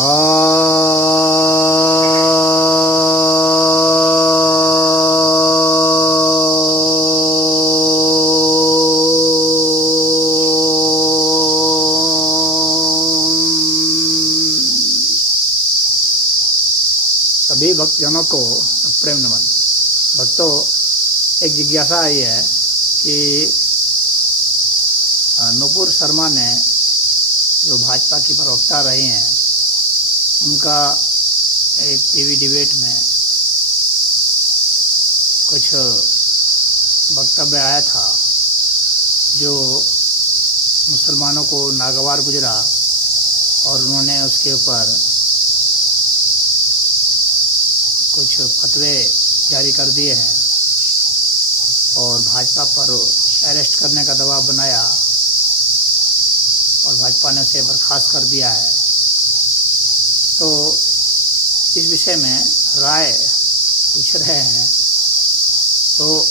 सभी भक्तजनों को प्रेम नमन। भक्तों, एक जिज्ञासा आई है कि नुपुर शर्मा ने जो भाजपा की प्रवक्ता रही हैं, उनका एक टीवी डिबेट में कुछ वक्तव्य आया था जो मुसलमानों को नागवार गुजरा और उन्होंने उसके ऊपर कुछ फतवे जारी कर दिए हैं और भाजपा पर अरेस्ट करने का दबाव बनाया और भाजपा ने उसे बर्खास्त कर दिया है। तो इस विषय में राय पूछ रहे हैं, तो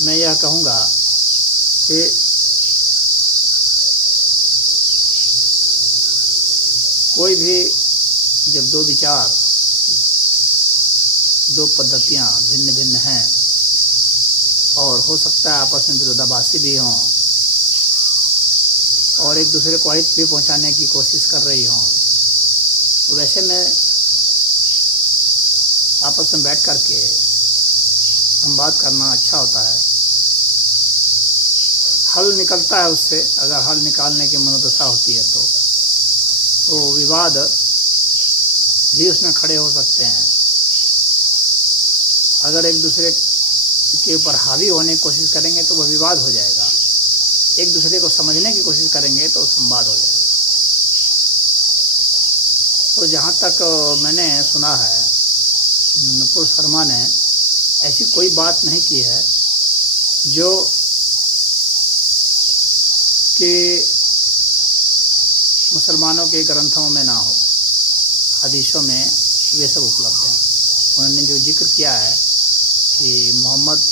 मैं यह कहूँगा कि कोई भी जब दो विचार, दो पद्धतियाँ भिन्न भिन्न हैं और हो सकता है आपस में विरोधाभासी भी हों और एक दूसरे को हित भी पहुंचाने की कोशिश कर रही हों, तो वैसे में आपस में बैठ कर के संवाद करना अच्छा होता है। हल निकलता है उससे, अगर हल निकालने की मनोदशा होती है तो विवाद भी उसमें खड़े हो सकते हैं। अगर एक दूसरे के ऊपर हावी होने की कोशिश करेंगे तो वह विवाद हो जाएगा, एक दूसरे को समझने की कोशिश करेंगे तो संवाद हो जाएगा। तो जहाँ तक मैंने सुना है, नुपुर शर्मा ने ऐसी कोई बात नहीं की है जो कि मुसलमानों के ग्रंथों में ना हो। हदीसों में वे सब उपलब्ध हैं। उन्होंने जो जिक्र किया है कि मोहम्मद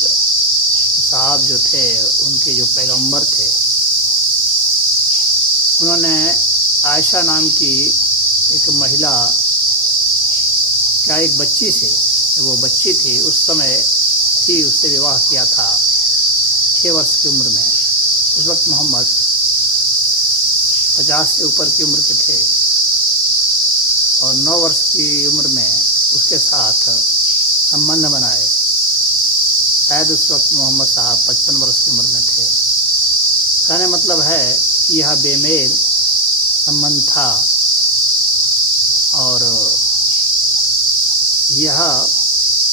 साहब जो थे, उनके जो पैगंबर थे, उन्होंने आयशा नाम की एक महिला, क्या एक बच्ची से, वो बच्ची थी उस समय ही उससे विवाह किया था 6 वर्ष की उम्र में। उस वक्त मोहम्मद 50 से ऊपर की उम्र के थे और 9 वर्ष की उम्र में उसके साथ संबंध बनाए। शायद उस वक्त मोहम्मद साहब 55 वर्ष की उम्र में थे। कहने मतलब है कि यह बेमेल संबंध था और यह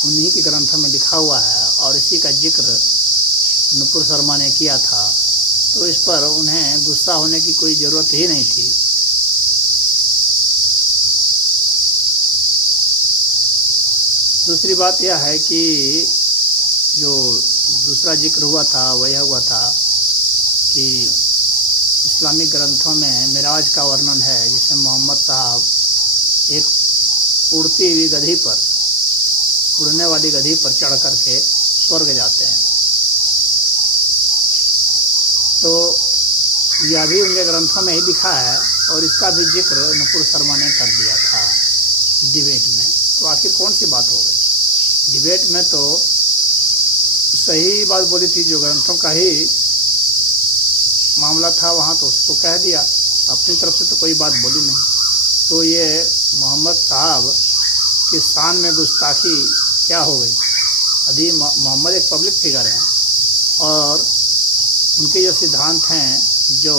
उन्हीं के ग्रंथों में लिखा हुआ है और इसी का जिक्र नुपुर शर्मा ने किया था, तो इस पर उन्हें गुस्सा होने की कोई ज़रूरत ही नहीं थी। दूसरी बात यह है कि जो दूसरा जिक्र हुआ था वह यह हुआ था कि इस्लामिक ग्रंथों में मिराज का वर्णन है, जिसमें मोहम्मद साहब एक उड़ती हुई गधी पर, उड़ने वाली गधी पर चढ़ करके स्वर्ग जाते हैं। तो यह भी उनके ग्रंथों में ही लिखा है और इसका भी जिक्र नुपुर शर्मा ने कर दिया था डिबेट में। तो आखिर कौन सी बात हो गई? डिबेट में तो सही बात बोली थी, जो ग्रंथों का ही मामला था वहाँ तो उसको कह दिया, अपनी तरफ से तो कोई बात बोली नहीं। तो ये मोहम्मद साहब की शान में गुस्ताखी क्या हो गई? अभी मोहम्मद एक पब्लिक फिगर हैं और उनके जो सिद्धांत हैं जो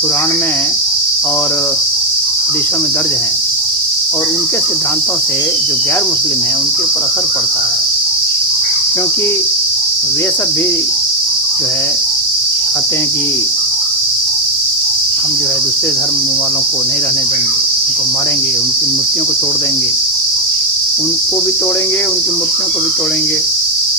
कुरान में और हदीसों में दर्ज हैं, और उनके सिद्धांतों से जो गैर मुस्लिम हैं उनके ऊपर असर पड़ता है, क्योंकि वे सब भी जो है कहते हैं कि हम जो है दूसरे धर्म वालों को नहीं रहने देंगे, उनको मारेंगे, उनकी मूर्तियों को तोड़ देंगे, उनको भी तोड़ेंगे, उनकी मूर्तियों को भी तोड़ेंगे।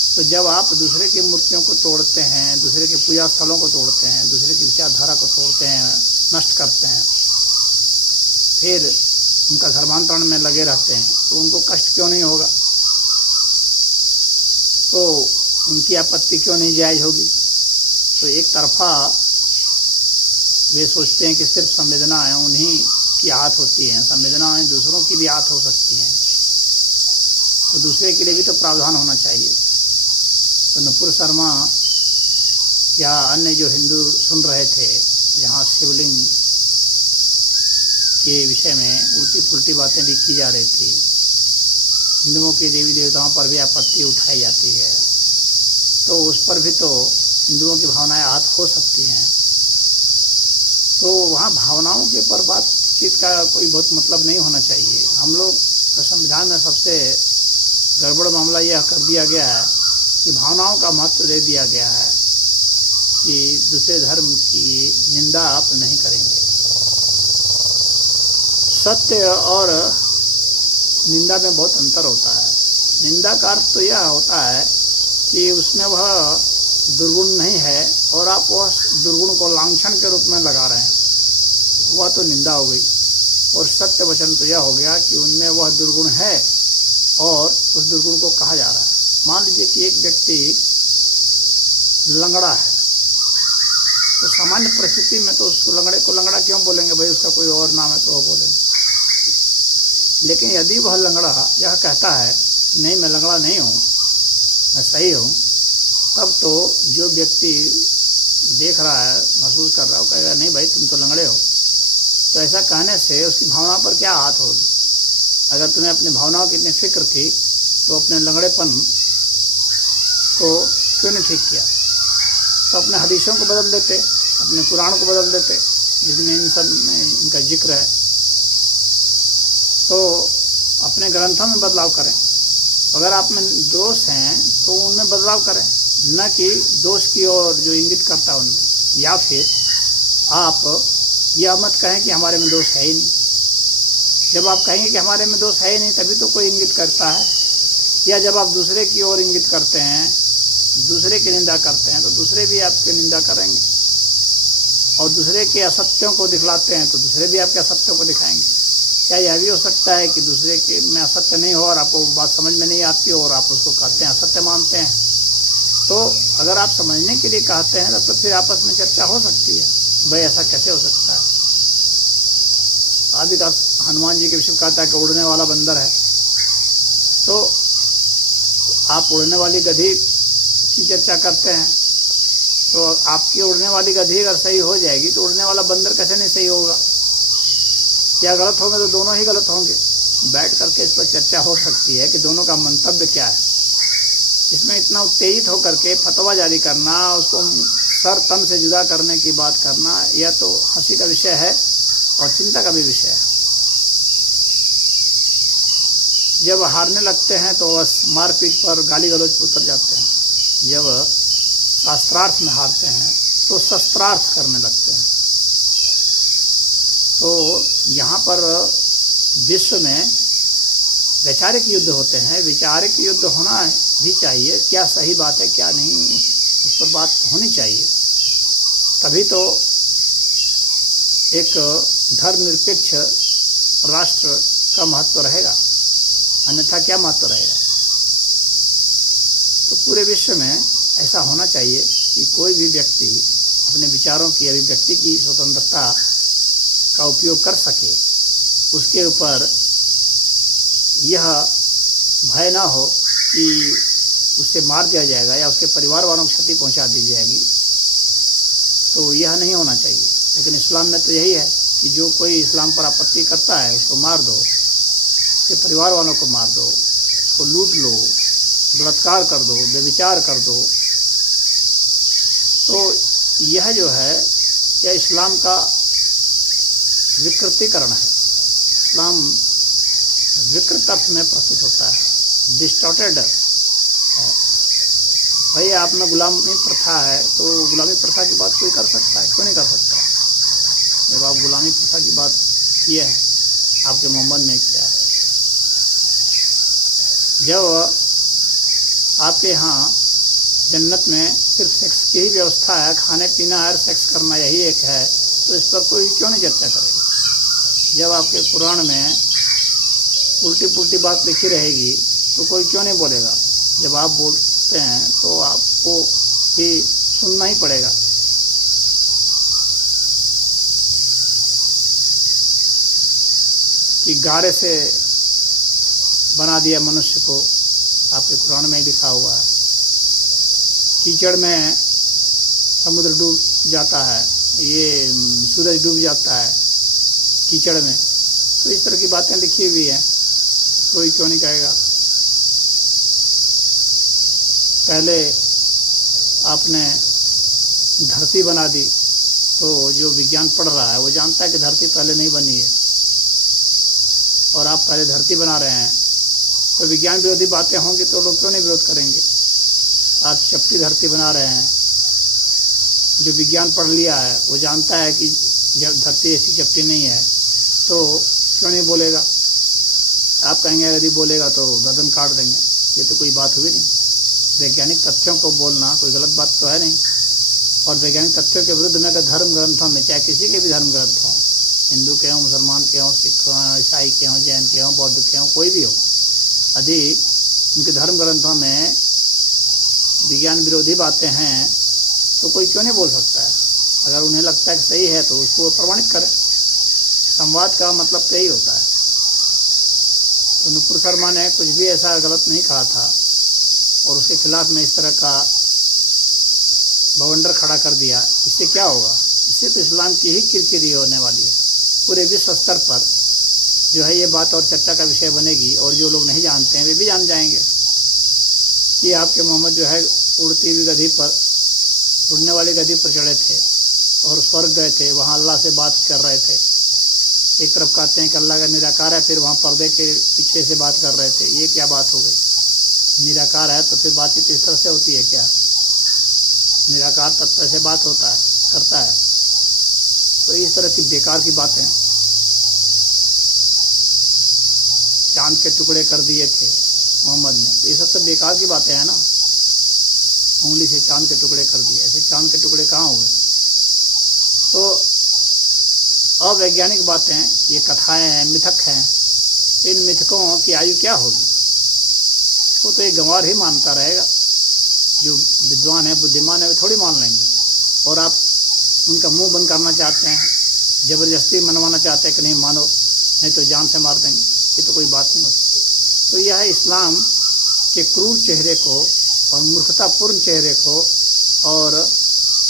तो जब आप दूसरे की मूर्तियों को तोड़ते हैं, दूसरे के पूजा स्थलों को तोड़ते हैं, दूसरे की विचारधारा को तोड़ते हैं, नष्ट करते हैं, फिर उनका धर्मांतरण में लगे रहते हैं, तो उनको कष्ट क्यों नहीं होगा? तो उनकी आपत्ति क्यों नहीं जायज़ होगी? तो एक तरफा वे सोचते हैं कि सिर्फ संवेदना है उन्हीं की आहत होती हैं, संवेदनाएं दूसरों की भी आहत हो सकती हैं, तो दूसरे के लिए भी तो प्रावधान होना चाहिए। तो नुपुर शर्मा या अन्य जो हिंदू सुन रहे थे, जहाँ शिवलिंग के विषय में उल्टी पुल्टी बातें भी की जा रही थी, हिंदुओं के देवी देवताओं पर भी आपत्ति उठाई जाती है, तो उस पर भी तो हिंदुओं की भावनाएं आहत हो सकती हैं। तो वहाँ भावनाओं के पर बातचीत का कोई बहुत मतलब नहीं होना चाहिए। हम लोग संविधान में सबसे गड़बड़ मामला यह कर दिया गया है कि भावनाओं का महत्व दे दिया गया है कि दूसरे धर्म की निंदा आप नहीं करेंगे। सत्य और निंदा में बहुत अंतर होता है। निंदा का अर्थ तो यह होता है कि उसमें वह दुर्गुण नहीं है और आप वह दुर्गुण को लांछन के रूप में लगा रहे हैं, वह तो निंदा हो गई। और सत्य वचन तो यह हो गया कि उनमें वह दुर्गुण है और उस दुर्गुण को कहा जा रहा है। मान लीजिए कि एक व्यक्ति लंगड़ा है, तो सामान्य परिस्थिति में तो उस लंगड़े को लंगड़ा क्यों बोलेंगे, भाई उसका कोई और नाम है तो वह बोलेंगे। लेकिन यदि वह लंगड़ा यह कहता है कि नहीं मैं लंगड़ा नहीं हूँ, मैं सही हूँ, तब तो जो व्यक्ति देख रहा है, महसूस कर रहा है, वो कहेगा नहीं भाई तुम तो लंगड़े हो। तो ऐसा कहने से उसकी भावना पर क्या आहत होगी। अगर तुम्हें अपनी भावनाओं की इतनी फिक्र थी तो अपने लंगड़ेपन को क्यों नहीं ठीक किया। तो अपने हदीसों को बदल देते, अपने कुरान को बदल देते जिसमें इन सब में इनका जिक्र है। तो अपने ग्रंथों में बदलाव करें। अगर आप में दोष हैं तो उनमें बदलाव करें, न कि दोष की ओर जो इंगित करता है उनमें। या फिर आप यह मत कहें कि हमारे में दोष है ही नहीं। जब आप कहेंगे कि हमारे में दोष है ही नहीं तभी तो कोई इंगित करता है। या जब आप दूसरे की ओर इंगित करते हैं, दूसरे की निंदा करते हैं, तो दूसरे भी आपकी निंदा करेंगे। और दूसरे के असत्यों को दिखलाते हैं तो दूसरे भी आपके असत्यों को दिखाएंगे। क्या यह भी हो सकता है कि दूसरे के में असत्य नहीं हो और आपको बात समझ में नहीं आती हो और आप उसको कहते हैं असत्य मानते हैं। तो अगर आप समझने के लिए कहते हैं तो फिर आपस में चर्चा हो सकती है, भाई ऐसा कैसे हो सकता है। आदि का हनुमान जी के विषय में कहता है कि उड़ने वाला बंदर है। तो आप उड़ने वाली गधी की चर्चा करते हैं, तो आपकी उड़ने वाली गधी अगर सही हो जाएगी तो उड़ने वाला बंदर कैसे नहीं सही होगा। या गलत होंगे तो दोनों ही गलत होंगे। बैठ करके इस पर चर्चा हो सकती है कि दोनों का मंतव्य क्या है। इसमें इतना उत्तेजित होकर के फतवा जारी करना, उसको सर तन से जुदा करने की बात करना, यह तो हंसी का विषय है और चिंता का भी विषय है। जब हारने लगते हैं तो बस मारपीट पर गाली गलौज पर उतर जाते हैं। जब शास्त्रार्थ में हारते हैं तो शस्त्रार्थ करने लगते हैं। तो यहाँ पर विश्व में वैचारिक युद्ध होते हैं। वैचारिक युद्ध होना भी चाहिए, क्या सही बात है क्या नहीं उस पर बात होनी चाहिए। तभी तो एक धर्मनिरपेक्ष राष्ट्र का महत्व रहेगा, अन्यथा क्या महत्व रहेगा। तो पूरे विश्व में ऐसा होना चाहिए कि कोई भी व्यक्ति अपने विचारों की अभिव्यक्ति की स्वतंत्रता का उपयोग कर सके। उसके ऊपर यह भय ना हो कि उसे मार दिया जाएगा या उसके परिवार वालों को क्षति पहुंचा दी जाएगी, तो यह नहीं होना चाहिए। लेकिन इस्लाम में तो यही है कि जो कोई इस्लाम पर आपत्ति करता है उसको मार दो, उसके परिवार वालों को मार दो, उसको लूट लो, बलात्कार कर दो, व्यभिचार कर दो। तो यह जो है यह इस्लाम का विकृतीकरण है। इस्लाम विकृत अर्थ में प्रस्तुत होता है, डिस्टॉर्टेड है। भाई आप में गुलामी प्रथा है तो गुलामी प्रथा की बात कोई कर सकता है, क्यों नहीं कर सकता। जब आप गुलामी प्रथा की बात किए हैं, आपके मोहम्मद ने किया है। जब आपके यहाँ जन्नत में सिर्फ सेक्स की ही व्यवस्था है, खाने पीना और सेक्स करना यही एक है, तो इस पर कोई क्यों नहीं चर्चा करेगा। जब आपके कुरान में उल्टी पुल्टी बात लिखी रहेगी तो कोई क्यों नहीं बोलेगा। जब आप बोलते हैं तो आपको ही सुनना ही पड़ेगा। कि गारे से बना दिया मनुष्य को, आपके कुरान में लिखा हुआ है। कीचड़ में समुद्र डूब जाता है, ये सूरज डूब जाता है कीचड़ में। तो इस तरह की बातें लिखी हुई हैं, कोई क्यों नहीं कहेगा। पहले आपने धरती बना दी, तो जो विज्ञान पढ़ रहा है वो जानता है कि धरती पहले नहीं बनी है, और आप पहले धरती बना रहे हैं। तो विज्ञान विरोधी बातें होंगी तो लोग क्यों नहीं विरोध करेंगे। आप चपटी धरती बना रहे हैं, जो विज्ञान पढ़ लिया है वो जानता है कि जब धरती ऐसी चपटी नहीं है, तो क्यों नहीं बोलेगा। आप कहेंगे यदि बोलेगा तो गर्दन काट देंगे। ये तो कोई बात हुई नहीं। वैज्ञानिक तथ्यों को बोलना कोई गलत बात तो है नहीं। और वैज्ञानिक तथ्यों के विरुद्ध में अगर धर्म ग्रंथों में, चाहे किसी के भी धर्म ग्रंथ हों, हिंदू के हों, मुसलमान के हों, सिख हों, ईसाई के हों, जैन के हों, बौद्ध के हों, कोई भी हो, यदि उनके धर्म ग्रंथों में विज्ञान विरोधी बातें हैं तो कोई क्यों नहीं बोल सकता है। अगर उन्हें लगता है कि सही है तो उसको प्रमाणित करें। संवाद का मतलब तो यही होता है। तो नुपुर शर्मा ने कुछ भी ऐसा गलत नहीं कहा था, और उसके खिलाफ में इस तरह का बवंडर खड़ा कर दिया। इससे क्या होगा? इससे तो इस्लाम की ही किरकिरी होने वाली है। पूरे विश्व स्तर पर जो है ये बात और चर्चा का विषय बनेगी, और जो लोग नहीं जानते हैं वे भी जान जाएंगे कि आपके मोहम्मद जो है उड़ती हुई गधी पर, उड़ने वाली गधी पर चढ़े थे और स्वर्ग गए थे, वहाँ अल्लाह से बात कर रहे थे। एक तरफ कहते हैं कि अल्लाह का निराकार है, फिर वहाँ पर्दे के पीछे से बात कर रहे थे। ये क्या बात हो गई? निराकार है तो फिर बातचीत इस तरह से होती है क्या? निराकार तत्व से बात होता है, करता है। तो इस तरह की बेकार की बातें, चांद के टुकड़े कर दिए थे मोहम्मद ने, तो ये सब तो बेकार की बातें हैं ना। उंगली से चांद के टुकड़े कर दिए, ऐसे चांद के टुकड़े कहाँ हुए? तो अवैज्ञानिक बातें, ये कथाएं हैं, मिथक हैं। इन मिथकों की आयु क्या होगी? इसको तो एक गंवार ही मानता रहेगा। जो विद्वान है, बुद्धिमान है, वे थोड़ी मान लेंगे। और आप उनका मुंह बंद करना चाहते हैं, ज़बरदस्ती मनवाना चाहते हैं कि नहीं मानो, नहीं तो जान से मार देंगे। ये तो कोई बात नहीं होती। तो यह इस्लाम के क्रूर चेहरे को और मूर्खतापूर्ण चेहरे को और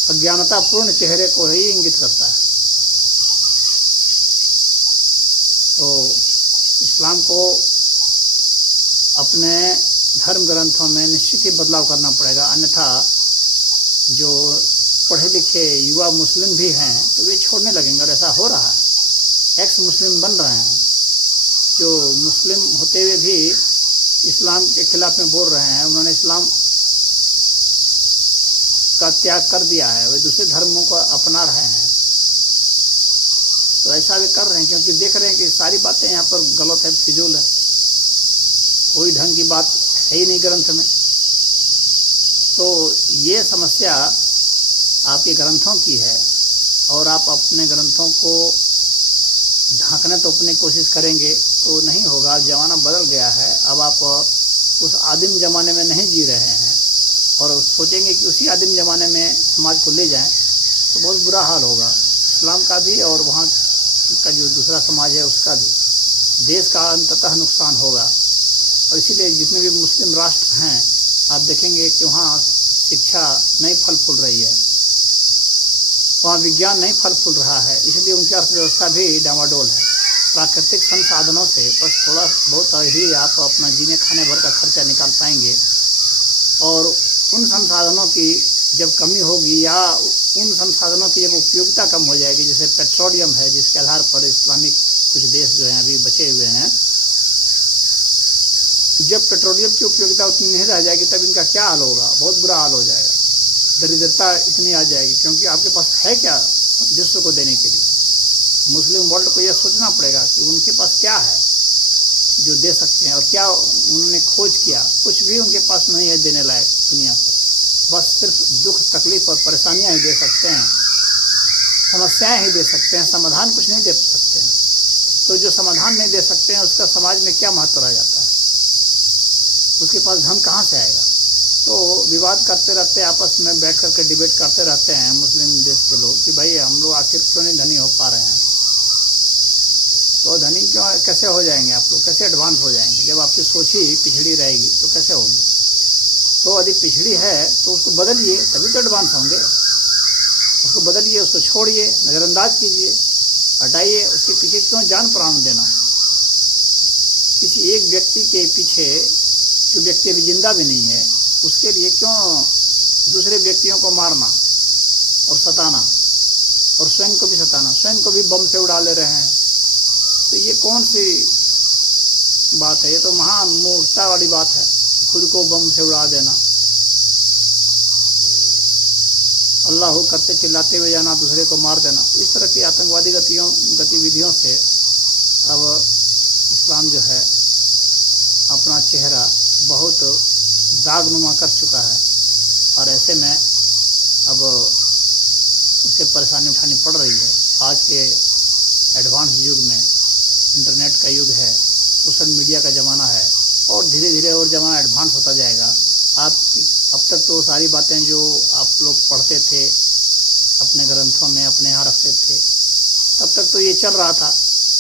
अज्ञानतापूर्ण चेहरे को ही इंगित करता है। तो इस्लाम को अपने धर्म ग्रंथों में निश्चित ही बदलाव करना पड़ेगा, अन्यथा जो पढ़े लिखे युवा मुस्लिम भी हैं तो वे छोड़ने लगेंगे। और ऐसा हो रहा है, एक्स मुस्लिम बन रहे हैं, जो मुस्लिम होते हुए भी इस्लाम के खिलाफ में बोल रहे हैं। उन्होंने इस्लाम का त्याग कर दिया है, वे दूसरे धर्मों को अपना रहे हैं। तो ऐसा वे कर रहे हैं क्योंकि देख रहे हैं कि सारी बातें यहाँ पर गलत है, फिजूल है, कोई ढंग की बात है ही नहीं ग्रंथ में। तो ये समस्या आपके ग्रंथों की है, और आप अपने ग्रंथों को ढांकने तो अपनी कोशिश करेंगे तो नहीं होगा। ज़माना बदल गया है, अब आप उस आदिम ज़माने में नहीं जी रहे हैं, और सोचेंगे कि उसी आदिम ज़माने में समाज को ले जाएं तो बहुत बुरा हाल होगा, इस्लाम का भी और वहाँ का जो दूसरा समाज है उसका भी। देश का अंततः नुकसान होगा। और इसीलिए जितने भी मुस्लिम राष्ट्र हैं, आप देखेंगे कि वहाँ शिक्षा नहीं फल फूल रही है, वहाँ विज्ञान नहीं फल फूल रहा है, इसलिए उनकी अर्थव्यवस्था भी डामाडोल है। प्राकृतिक संसाधनों से बस थोड़ा बहुत ही आप अपना जीने खाने भर का खर्चा निकाल पाएंगे, और उन संसाधनों की जब कमी होगी या उन संसाधनों की जब उपयोगिता कम हो जाएगी, जैसे पेट्रोलियम है जिसके आधार पर इस्लामिक कुछ देश जो हैं अभी बचे हुए हैं, जब पेट्रोलियम की उपयोगिता उतनी नहीं रह जाएगी तब इनका क्या हाल होगा? बहुत बुरा हाल हो जाएगा। दरिद्रता इतनी आ जाएगी, क्योंकि आपके पास है क्या विश्व को देने के लिए? मुस्लिम वर्ल्ड को यह सोचना पड़ेगा कि उनके पास क्या है जो दे सकते हैं, और क्या उन्होंने खोज किया। कुछ भी उनके पास नहीं है देने लायक दुनिया को, बस सिर्फ दुख तकलीफ और परेशानियां ही दे सकते हैं, समस्याएं ही दे सकते हैं, समाधान कुछ नहीं दे सकते हैं। तो जो समाधान नहीं दे सकते हैं उसका समाज में क्या महत्व रह जाता है? उसके पास धन कहाँ से आएगा? तो विवाद करते रहते, आपस में बैठ करके डिबेट करते रहते हैं मुस्लिम देश के लोग कि भाई हम लोग आखिर क्यों नहीं धनी हो पा रहे हैं। तो धनी क्यों कैसे हो जाएंगे आप लोग, कैसे एडवांस हो जाएंगे? जब आपकी सोच ही पिछड़ी रहेगी तो कैसे होगी? तो यदि पिछड़ी है तो उसको बदलिए, तभी तो एडवांस होंगे। उसको बदलिए, उसको छोड़िए, नज़रअंदाज कीजिए, हटाइए। उसके पीछे क्यों जान प्राण देना? किसी एक व्यक्ति के पीछे, जो व्यक्ति अभी जिंदा भी नहीं है, उसके लिए क्यों दूसरे व्यक्तियों को मारना और सताना, और स्वयं को भी सताना, स्वयं को भी बम से उड़ा ले रहे हैं? तो ये कौन सी बात है? ये तो महान मूर्खता वाली बात है, खुद को बम से उड़ा देना। अल्लाह करते चिल्लाते हुए जाना, दूसरे को मार देना। तो इस तरह की आतंकवादी गतिविधियों से अब इस्लाम जो है अपना चेहरा बहुत दागनुमा कर चुका है, और ऐसे में अब उसे परेशानी उठानी पड़ रही है। आज के एडवांस युग में, इंटरनेट का युग है, सोशल मीडिया का ज़माना है, और धीरे धीरे और ज़माना एडवांस होता जाएगा। अब तक तो सारी बातें जो आप लोग पढ़ते थे अपने ग्रंथों में, अपने यहाँ रखते थे, तब तक तो ये चल रहा था।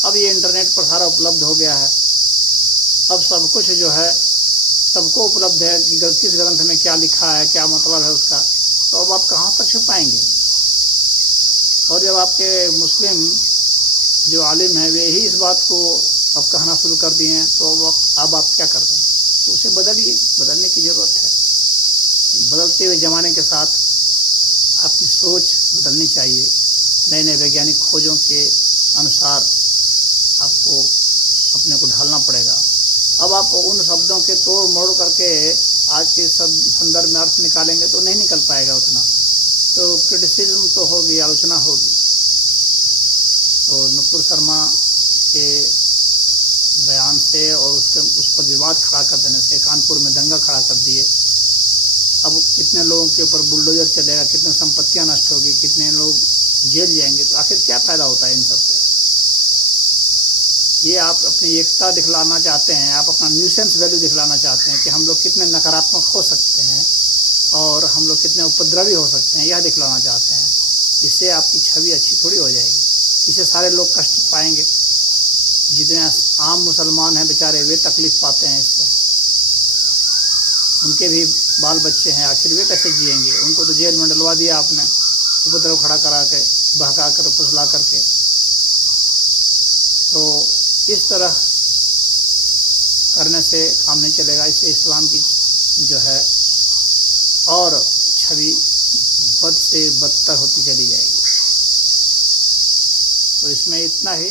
अब ये इंटरनेट पर सारा उपलब्ध हो गया है। अब सब कुछ जो है सबको उपलब्ध है कि किस ग्रंथ में क्या लिखा है, क्या मतलब है उसका। तो अब आप कहाँ तक छुपाएंगे? और जब आपके मुस्लिम जो आलिम हैं वे ही इस बात को अब कहना शुरू कर दिए हैं, तो अब आप क्या कर रहे हैं? तो उसे बदलिए, बदलने की ज़रूरत है। बदलते हुए ज़माने के साथ आपकी सोच बदलनी चाहिए। नए नए वैज्ञानिक खोजों के अनुसार आपको अपने को ढालना पड़ेगा। अब आप उन शब्दों के तोड़ मोड़ करके आज के संदर्भ में अर्थ निकालेंगे तो नहीं निकल पाएगा उतना। तो क्रिटिसिज्म तो होगी, आलोचना होगी। तो नुपुर शर्मा के बयान से और उस पर विवाद खड़ा कर देने से, कानपुर में दंगा खड़ा कर दिए। अब कितने लोगों के ऊपर बुलडोजर चलेगा, कितने संपत्तियां नष्ट होगी, कितने लोग जेल जाएंगे। तो आखिर क्या फ़ायदा होता है इन सब से? ये आप अपनी एकता दिखलाना चाहते हैं, आप अपना न्यूसेंस वैल्यू दिखलाना चाहते हैं कि हम लोग कितने नकारात्मक हो सकते हैं और हम लोग कितने उपद्रवी हो सकते हैं, यह दिखलाना चाहते हैं। इससे आपकी छवि अच्छी थोड़ी हो जाएगी। इससे सारे लोग कष्ट पाएंगे। जितने आम मुसलमान हैं बेचारे, वे तकलीफ़ पाते हैं इससे। उनके भी बाल बच्चे हैं, आखिर वे कैसे जिएंगे? उनको तो जेल में डलवा दिया आपने, उपद्रव खड़ा करा के, बहका कर, फुसला करके। तो इस तरह करने से काम नहीं चलेगा। इससे इस्लाम की जो है और छवि बद से बदतर होती चली जाएगी। तो इसमें इतना ही।